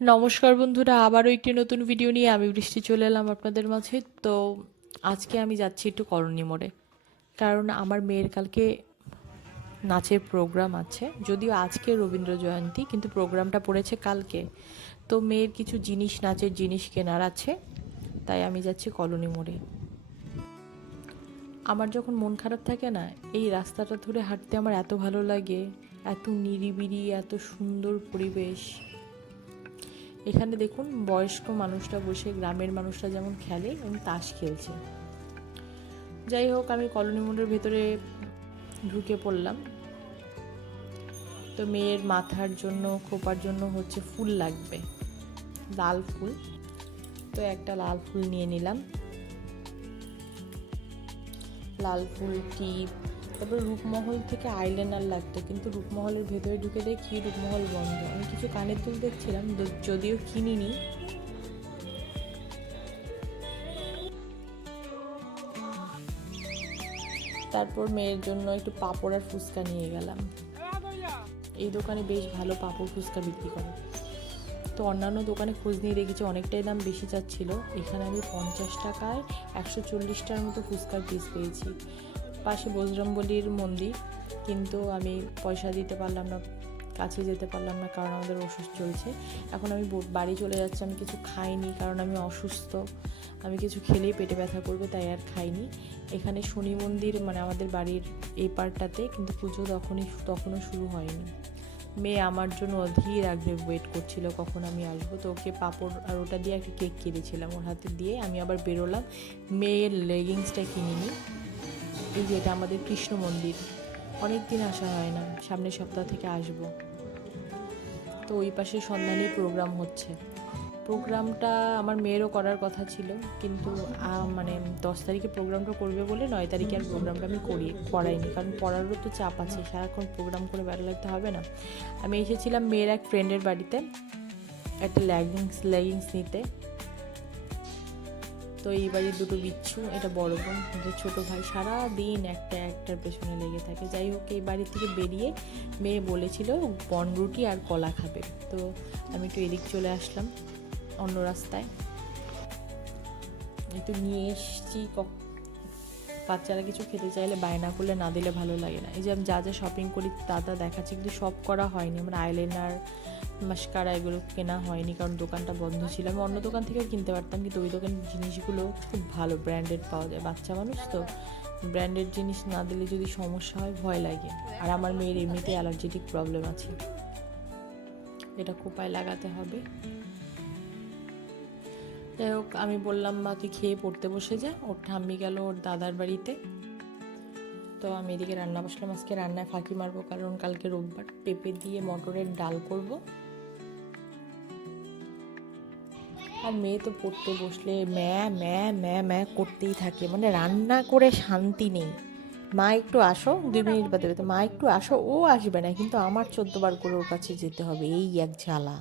নমস্কার বন্ধুরা, আবারও একটি নতুন ভিডিও নিয়ে আমি বৃষ্টি চলে এলাম আপনাদের মাঝে। তো আজকে আমি যাচ্ছি একটু কলোনি মোড়ে, কারণ আমার মেয়ের কালকে নাচের প্রোগ্রাম আছে। যদিও আজকে রবীন্দ্র জয়ন্তী, কিন্তু প্রোগ্রামটা পড়েছে কালকে। তো মেয়ের কিছু জিনিস, নাচের জিনিস কেনার আছে, তাই আমি যাচ্ছি কলোনি মোড়ে। আমার যখন মন খারাপ থাকে না, এই রাস্তাটা ধরে হাঁটতে আমার এত ভালো লাগে। এত নিরিবিলি, এত সুন্দর পরিবেশ। এখানে দেখুন বয়স্ক মানুষরা বসে, গ্রামের মানুষরা যেমন খেলে এবং তাস খেলছে। যাই হোক, আমি কলোনি মোড়ের ভেতরে ঢুকে পড়লাম। তো মেয়ের মাথার জন্য, খোপার জন্য হচ্ছে ফুল লাগবে, লাল ফুল। তো একটা লাল ফুল নিয়ে নিলাম, লাল ফুল, টিপ। তারপর রূপমহল থেকে আইলাইনার লাগতো, কিন্তু রূপমহলের ভেতরে ঢুকে দেখি রূপমহল বন্ধ। আমি কিছু কানের দুল দেখছিলাম, যদিও কিনিনি। তারপর মেয়ের জন্য একটু পাঁপড় আর ফুচকা নিয়ে গেলাম। এই দোকানে বেশ ভালো পাঁপড় ফুচকা বিক্রি করে। তো অন্যান্য দোকানে খোঁজ নিয়ে দেখেছি অনেকটাই দাম বেশি যাচ্ছিল। এখানে আমি 50 টাকায় 140টার মতো ফুচকার পিস পেয়েছি। পাশে বজরংবলীর মন্দির, কিন্তু আমি পয়সা দিতে পারলাম না, কাছে যেতে পারলাম না, কারণ আমাদের ওষুধ চলছে। এখন আমি বাড়ি চলে যাচ্ছি। আমি কিছু খাইনি, কারণ আমি অসুস্থ। আমি কিছু খেলেই পেটে ব্যথা করবে, তাই আর খাইনি। এখানে শনি মন্দির, মানে আমাদের বাড়ির এই পার্টটাতে, কিন্তু পুজো তখনও শুরু হয়নি। মেয়ে আমার জন্য অধীর আগ্রহে ওয়েট করছিল কখন আমি আসবো। তো ওকে পাঁপড় আর ওটা দিয়ে একটা কেক কিনেছিলাম, ওর হাতে দিয়ে আমি আবার বেরোলাম। মেয়ের লেগিংসটা কিনিনি। এই যে এটা আমাদের কৃষ্ণ মন্দির, অনেক দিন আসা হয় না, সামনের সপ্তাহ থেকে আসবো। তো ওই পাশে সন্ধানী প্রোগ্রাম হচ্ছে। প্রোগ্রামটা আমার মেয়েরও করার কথা ছিল, কিন্তু মানে 10 তারিখে প্রোগ্রামটা করবে বলে 9 তারিখে আর প্রোগ্রামটা আমি করাইনি, কারণ পড়ারও তো চাপ আছে, সারাক্ষণ প্রোগ্রাম করে বেড়া লাগতে হবে না। আমি এসেছিলাম মেয়ের এক ফ্রেন্ডের বাড়িতে একটা লেগিংস নিতে। তো এই বাড়ির দুটো বিচ্ছু, এটা বড় বোন, এটা ছোটো ভাই, সারাদিন একটার পেছনে লেগে থাকে। যাই হোক, এই বাড়ি থেকে বেরিয়ে মেয়ে বলেছিল বনরুটি আর কলা খাবে। তো আমি একটু এদিক চলে আসলাম অন্য রাস্তায়। একটু নিয়ে এসছি। বাচ্চারা কিছু খেতে চাইলে বায়না করলে না দিলে ভালো লাগে না। এই যে আমি যা যা শপিং করি তা দেখাচ্ছি, কিন্তু সব করা হয়নি। আমার আইলাইনার, মাস্কারা এগুলো কেনা হয়নি, কারণ দোকানটা বন্ধ ছিল। আমি অন্য দোকান থেকেও কিনতে পারতাম, কিন্তু ওই দোকানের জিনিসগুলো খুব ভালো, ব্র্যান্ডেড পাওয়া যায়। বাচ্চা মানুষ তো, ব্র্যান্ডেড জিনিস না দিলে যদি সমস্যা হয় ভয় লাগে। আর আমার মেয়ের এমনিতে অ্যালার্জেটিক প্রবলেম আছে, এটা খোপায় লাগাতে হবে। যাই হোক, আমি বললাম মা তুই খেয়ে পড়তে বসে যা। ওর ঠাম্মি গেল ওর দাদার বাড়িতে। তো আমি এদিকে রান্না বসলাম। আজকে রান্নায় ফাঁকি মারবো, কারণ কালকে রোববার। পেঁপে দিয়ে মটরের ডাল করব। আর মেয়ে তো পড়তে বসলে ম্যা ম্যা ম্যা ম্যা করতেই থাকে, মানে রান্না করে শান্তি নেই। মা একটু আসো, 2 মিনিট বাদে বাদে মা একটু আসো। ও আসবে না, কিন্তু আমার 14 বার করে ওর কাছে যেতে হবে, এই এক জ্বালা।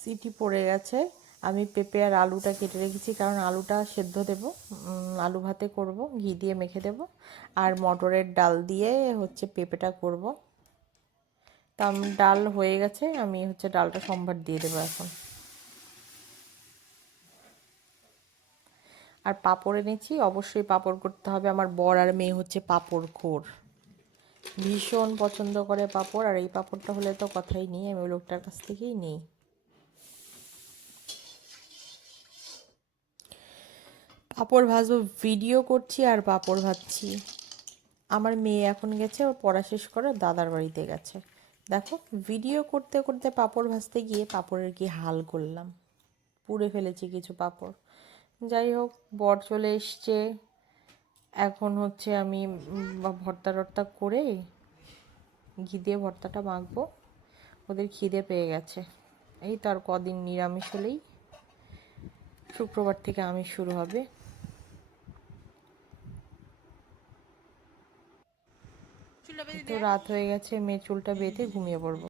সিটি পড়ে গেছে। আমি পেঁপে আর আলুটা কেটে রেখেছি, কারণ আলুটা সেদ্ধ দেবো, আলু ভাতে করব, ঘি দিয়ে মেখে দেব। আর মটরের ডাল দিয়ে হচ্ছে পেঁপেটা করব। তা ডাল হয়ে গেছে, আমি হচ্ছে ডালটা সম্বার দিয়ে দেবো এখন। আর পাঁপড় এনেছি, অবশ্যই পাঁপড় করতে হবে। আমার বর আর মেয়ে হচ্ছে পাঁপড় খোর, ভীষণ পছন্দ করে পাঁপড়। আর এই পাঁপড়টা হলে তো কথাই নেই, আমি ওই লোকটার কাছ থেকেই নিই। পাঁপড় ভাজবো, ভিডিও করছি আর পাঁপড় ভাজছি। আমার মেয়ে এখন গেছে, ওর পড়া শেষ করে দাদার বাড়িতে গেছে। দেখো, ভিডিও করতে করতে পাঁপড় ভাজতে গিয়ে পাঁপড়ের কি হাল করলাম, পুড়ে ফেলেছি কিছু পাঁপড়। যাই হোক, বর চলে এসছে। এখন হচ্ছে আমি ভর্তা টর্তা করে ঘি দিয়ে ভর্তাটা মাখবো। ওদের খিদে পেয়ে গেছে। এই তো আর কদিন নিরামিষ হলেই, শুক্রবার থেকে আমিষ শুরু হবে। তো রাত হয়ে গেছে, মেয়ের চুলটা বেঁধে ঘুমিয়ে পড়বো।